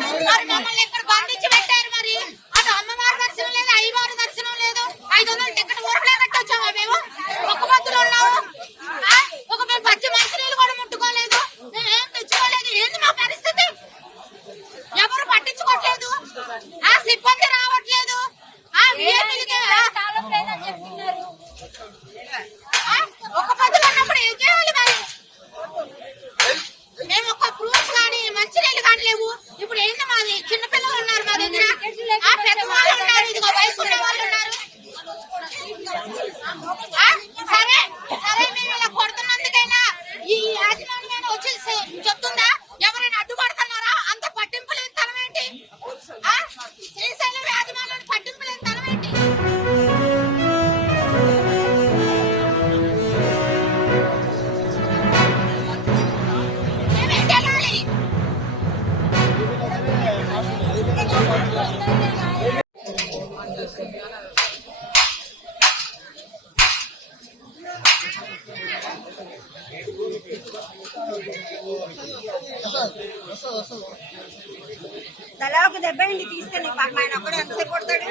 మమ్మల్ని ఎక్కడ బంధించి పెట్టారు మరి. అటు అమ్మవారి దర్శనం లేదు, అయ్యవారి దర్శనం లేదు. 500 టికెట్ ఊరలే కట్టొచ్చామా మేము? ఒక్క బతులు ఉన్నాము. ఒక మేము పచ్చి మంచినీళ్ళు కూడా ముట్టుకోలేదు, మేమేం తెచ్చుకోలేదు. ఏంది మా పరిస్థితి? ఎవరు పట్టించుకోవట్లేదు, ఆ సిబ్బంది రావట్లేదు. ఒక పద్ధతి ఉన్నప్పుడు ఏం చేయాలి మరి? మేము ఒక ప్రూఫ్ కానీ మంచినీళ్ళు కానీ లేవు. ఇప్పుడు ఏంటి మాది? చిన్నపిల్లలు ఉన్నారు మా దగ్గర, ఆ పెద్ద వాళ్ళు ఉన్నారు, ఇదిగో వయసు ఉన్న వాళ్ళు ఉన్నారు. సరే సరే, మీరు ఇలా కొడుతున్నందుకైనా ఈ యాజమాన్యం వచ్చి చెప్తుందా? ఎవరైనా అడ్డుపడుతున్నారా? అంత పట్టింపు లేని తనం ఏంటి? శ్రీశైలం యాజమాన్యం పట్టింపు లేని తనం ఏంటి? మేమేంటి వెళ్ళాలి? తలా ఒక దెబ్బండి తీసుకెళ్ళి, పాపం ఆయన ఒక్కడే ఎంతసేపు కొడతాడు?